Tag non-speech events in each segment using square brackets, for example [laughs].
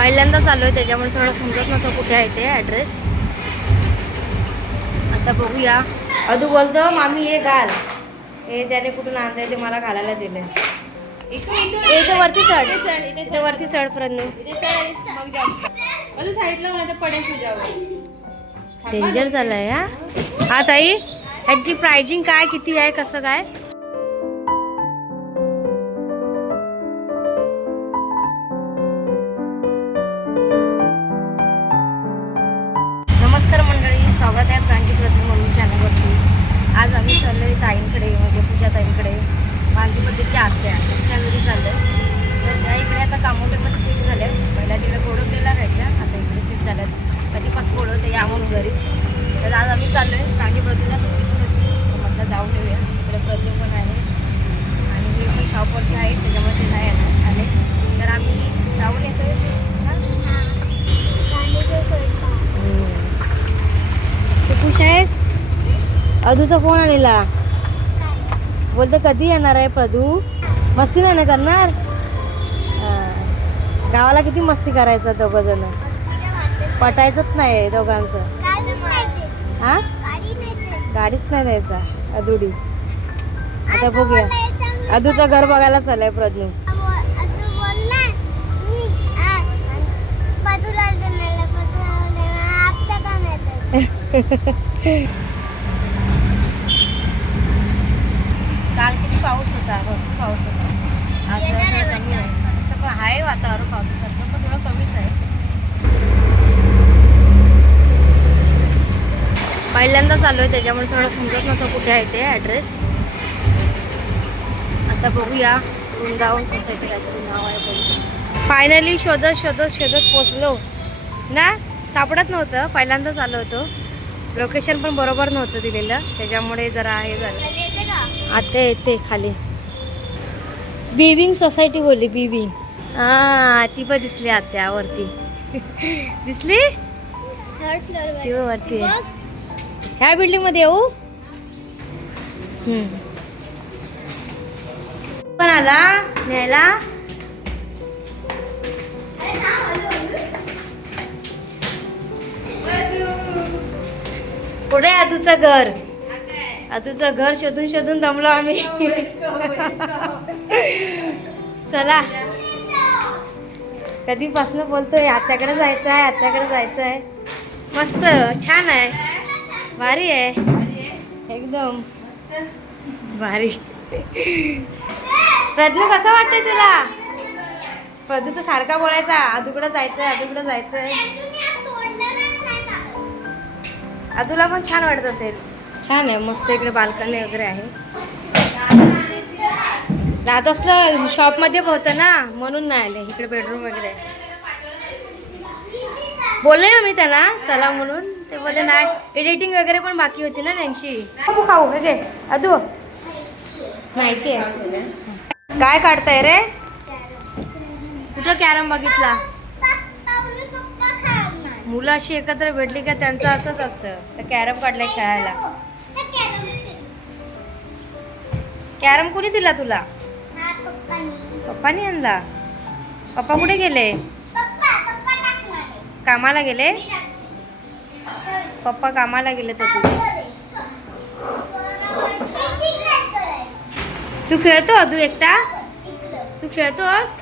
पहिल्यांदाच आलो आहे त्याच्यामुळे थोडं समजत नव्हतं कुठे आहे ते ॲड्रेस आता बघूया. अदू बोलतो मामी हे घाल. हे त्याने कुठून आणलंय ते मला घालायला दिलंय. इथे वरती चढ. इथे वरती चढ. डेंजर झालंय हा? हा ताई. ह्याची प्राइजिंग काय किती आहे कसं काय? पद्धतीच्या घरी चाललं आहे तर त्या इकडे आता कामोटेमध्ये शिफ्ट झाल्या पहिल्या तिकडे गोडवलेला राहायच्या. आता इकडे शिफ्ट झाल्यात. कधीपासून गोडवते या म्हणून घरी. तर आज आम्ही चाललो आहे प्रांजी प्रतिला सुट्टी म्हटलं जाऊन येऊया. इकडे प्रति पण आहे. आणि हे पण शॉपवरती आहे. त्याच्यामुळे ते नाही येणार आले. तर आम्ही जाऊन येतो तू खुश आहेस? अधूचा फोन आलेला. बोलतो कधी येणार आहे प्रदू? मस्ती नाही ना करणार? गावाला किती मस्ती करायचं दोघं जण? पटायचंच नाही दोघांचं. हा? गाडीच नाही द्यायचा अदुडी. आता बघूया. अदूचं घर बघायला चाललंय प्रज्ञू. [laughs] काल किती पाऊस होता भरपूर पाऊस होता. आज जरा कमी आहे आहे वातावरण पावसासारखं पण थोडं कमीच आहे पहिल्यांदाच आलो आहे त्याच्यामुळे थोडं समजत नव्हतं कुठे आहे ते ॲड्रेस आता बघूया वृंदावन सोसायटी काहीतरी नाव आहे बघू. फायनली शोधत शोधत शोधत पोचलो ना? सापडत नव्हतं पहिल्यांदाच आलो होतो. लोकेशन पण बरोबर नव्हतं दिलेलं त्याच्यामुळे जरा हे झालं. आता येते खाली. बिविंग सोसायटी बोलली बिविंग हा ती पण दिसली आत्यावरती [laughs] दिसली? ती पण वरती. आहे. ह्या बिल्डिंगमध्ये येऊ? हम्म. पण आला? न्यायला? पुढे आदूचं घर? आदूचं घर शोधून शोधून दमलो आम्ही. चला. कधीपासून बोलतोय आत्याकडे जायचं आहे आत्याकडे जायचं आहे मस्त छान आहे. भारी आहे. एकदम. भारी. प्रज्ञू कसं वाटतंय तुला? प्रज्ञू तर सारखा बोलायचा. आदूकडे जायचंय आदूकडे जायचंय. आदूला पण छान वाटत असेल. छान आहे मस्त इकडे बाल्कनी वगैरे आहे. जात असलं शॉपमध्ये होतं ना म्हणून नाही आले इकडे बेडरूम वगैरे. बोलले ना मी त्यांना चला म्हणून. ते बोलले नाही एडिटिंग वगैरे पण बाकी होती ना त्यांची. खाऊ खाऊ हे घे अदू. माहिती आहे. काय काढताय रे? कुठं कॅरम बघितला? मुलं अशी एकत्र भेटली का त्यांचं असंच असतं तर कॅरम काढलाय खेळायला. कॅरम कुणी दिला तुला? पप्पानी. आणला. पप्पा कुठे गेले? कामाला गेले? पप्पा कामाला गेले तर तुझे तू खेळतो? अदू एकटा? तू खेळतोस?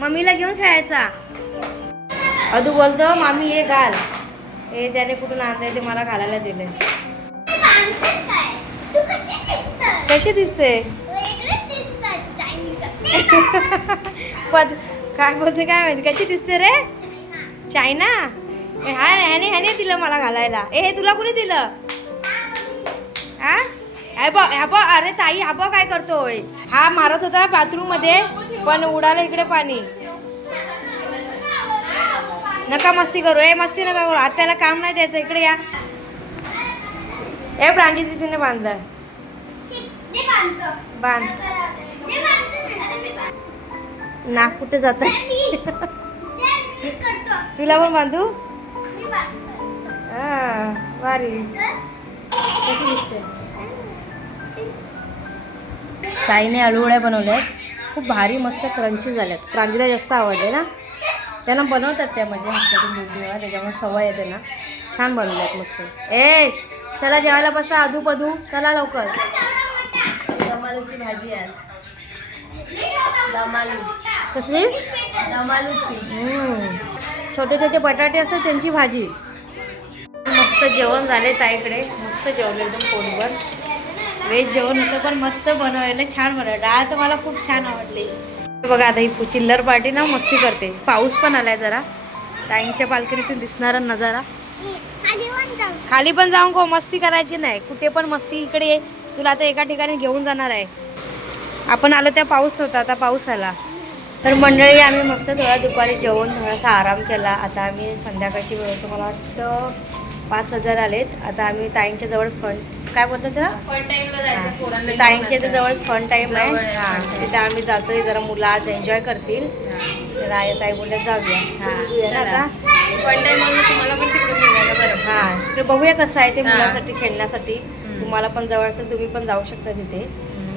मम्मीला घेऊन खेळायचा. अदू बोलतो मामी हे घाल. हे त्याने कुठून आणलंय ते मला घालायला दिलंय. कशी दिसते? [laughs] पद काय बोलते काय माहिती? कशी दिसते रे? चायना ए, हा ह्याने ह्याने दिलं मला घालायला. ए हे तुला कुणी दिलं? हा हे बघ अरे ताई हा बघ काय करतोय. हा मारत होता बाथरूममध्ये पण उडालं इकडे पाणी. नका मस्ती करू. ए मस्ती नका करू. आत्याला काम नाही द्यायचं. इकडे या. ए प्रांजी तिने बांधलं. बांध. नाक कुठे जात तुला पण बांधू? हा भारी कशी दिसते? साईने अळूवड्या बनवल्यात. खूप भारी मस्त क्रंची झाल्यात. प्रांजीला जास्त आवडले ना? त्यांना बनवतात त्या म्हणजे हप्त्यातून दोन त्याच्यामुळे सवय आहे त्यांना. छान बनवल्यात मस्त. ए चला जेवायला बसा अधू पधू चला लवकर. भाजी आज दमालू कसली? दमालूची. छोटे छोटे बटाटे असतात त्यांची भाजी. मस्त जेवण झाले ताईकडे. मस्त जेवलं एकदम पोटभर. व्हेज जेवण होतं पण मस्त बनवलेलं छान बनवलं. डाळ तर मला खूप छान आवडली. बघा आता ही चिल्लर पार्टी ना मस्ती करते. पाऊस पण आलाय जरा. ताईंच्या पालखीतून दिसणारा नजारा. खाली पण जाऊन को मस्ती करायची नाही. कुठे पण मस्ती इकडे तुला आता एका ठिकाणी घेऊन जाणार आहे. आपण आलो त्या पाऊस नव्हता आता पाऊस आला. तर मंडळी आम्ही मस्त थोडा दुपारी जेवण थोडासा आराम केला. आता आम्ही संध्याकाळची वेळ होतो मला वाटतं पाच हजार आलेत. आता आम्ही ताईंच्या जवळ फंड काय बोलतात त्याला? तर ताईंच्या इथे जवळच फन टाईम आहे. जवळ तिथे आम्ही जातोय जरा मुलं आज एन्जॉय करतील. तर आई ताई बोलल्या जाऊया. आता फन तुम्हाला पण हां. तर बघूया कसं आहे ते. मुलांसाठी खेळण्यासाठी. तुम्हाला पण जवळ असेल तुम्ही पण जाऊ शकता तिथे.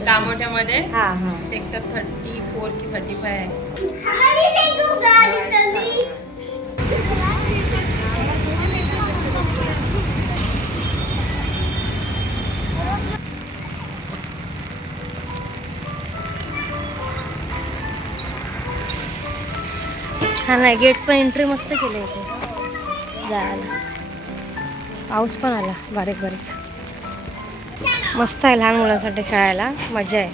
दामोट्यामध्ये हां हां. सेक्टर थर्टी फोर की थर्टी फाय आहे छान आहे. गेट पण एंट्री मस्त केली इथे. जायला. पाऊस पण आला. बारीक बारीक. मस्त आहे लहान मुलांसाठी खेळायला. मजा आहे.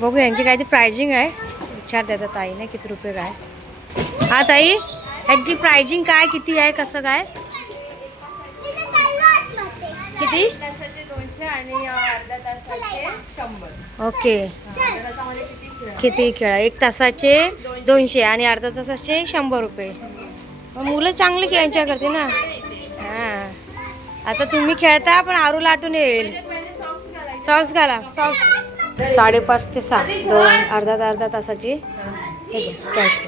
बघू यांची काहीतरी प्रायजिंग आहे. विचार देतात ताईने किती रुपये काय. हा ताई यांची प्रायजिंग काय किती आहे कसं काय? किती? ओके. किती खेळा? एक तासाचे दोनशे आणि अर्धा तासाचे शंभर रुपये. मुलं चांगली खेळ करते ना. आता तुम्ही खेळता पण आरू लाटून येईल. सॉक्स घाला. सॉक्स साडेपाच ते सात दोन अर्धा अर्धा तासाची. कॅश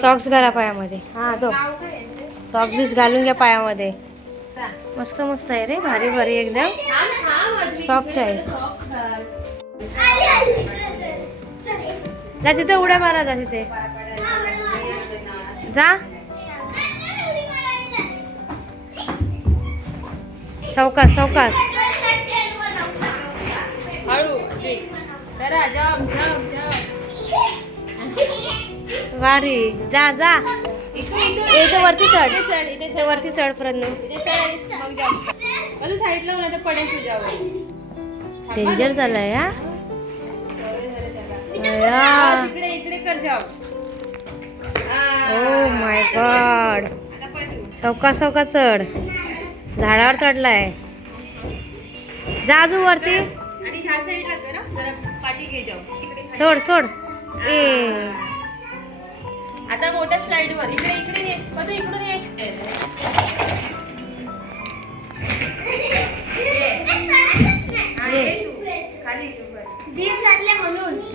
सॉक्स घाला पायामध्ये. हां तो सॉक्स बीस घालून घ्या पायामध्ये. मस्त मस्त आहे रे भारी भारी एकदम. सॉफ्ट आहे. जा तिथे उड्या मारा जा तिथे. जा. सावकाश सावकाश. वारी. जा जा. इथे वरती चढ. इथे वरती चढ तुझ्यावर. डेंजर झालाय हा? जाऊ. ओ माय गॉड सावकाश सावकाश चढ. झाडावर चढलाय. जा अजून वरती. सोड सोड. ए. आता मोठ्या स्लाइड वर. इकडे इकडे ये. इकडून ये.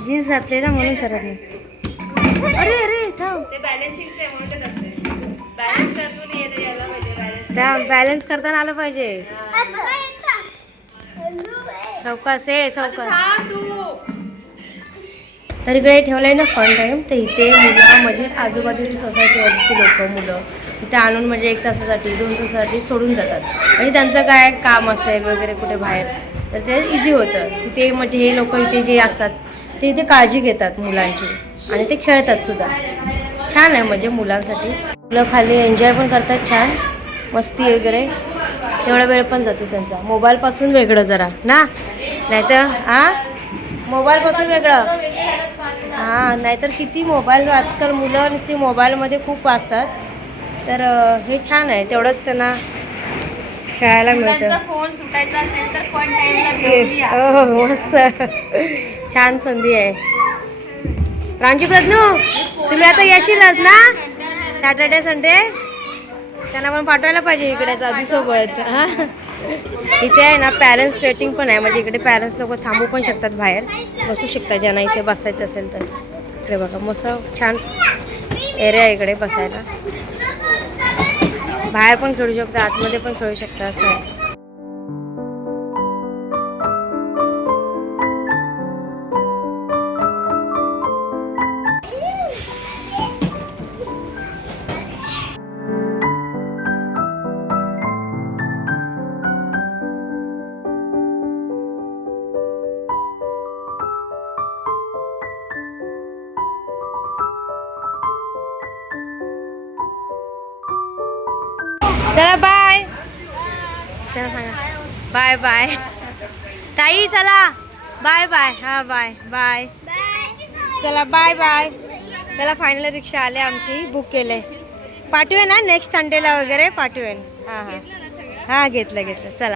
जीन्स घातले ना म्हणून सरत नाही. अरे अरे थांब. ते बॅलन्सिंगचं म्हणून बॅलन्स त्या बॅलन्स करताना आलं पाहिजे. चौकास आहे चौकास. तर इकडे ठेवलंय ना फन टाईम तर इथे मुलं म्हणजे आजूबाजूची सोसायटीवरची लोक मुलं इथे आणून म्हणजे एक तासासाठी दोन तासासाठी सोडून जातात. म्हणजे त्यांचं काय काम असेल वगैरे कुठे बाहेर तर ते इझी होतं. तिथे म्हणजे हे लोक इथे जे असतात ते इथे काळजी घेतात मुलांची आणि ते खेळतात सुद्धा. छान आहे म्हणजे मुलांसाठी. मुलं खाली एन्जॉय पण करतात छान. मस्ती वगैरे. तेवढा वेळ पण जातो त्यांचा. मोबाईलपासून वेगळं जरा ना? नाहीतर हां मोबाईलपासून वेगळं. हां नाहीतर किती मोबाईल आजकाल मुलं नुसती मोबाईलमध्ये खूप वाचतात. तर हे छान आहे तेवढंच त्यांना खेळायला मिळतं. फोन सुटायचा असेल तर फन टाइमला घेऊन या. हो मस्त. छान संधी आहे. प्रांजी प्रज्ञू तुम्ही आता येशीलच ना? Saturday Sunday? त्यांना पण पाठवायला पाहिजे इकडे दादीसोबत हां. इथे आहे ना पॅरेंट्स वेटिंग पण आहे. म्हणजे इकडे पॅरेंट्स लोक थांबू पण शकतात बाहेर. बसू शकतात. ज्यांना इथे बसायचं असेल तर. इकडे बघा मस्त छान एरिया आहे इकडे बसायला. बाहेर पण खेळू शकता आतमध्ये पण खेळू शकता असं आहे. चला बाय चला सांगा बाय बाय ताई चला. बाय बाय हा बाय बाय चला बाय बाय चला फायनल रिक्षा आले आमची बुक केले. पाठवेन ना नेक्स्ट संडेला वगैरे पाठवेन हां हां. हां घेतलं घेतलं. चला.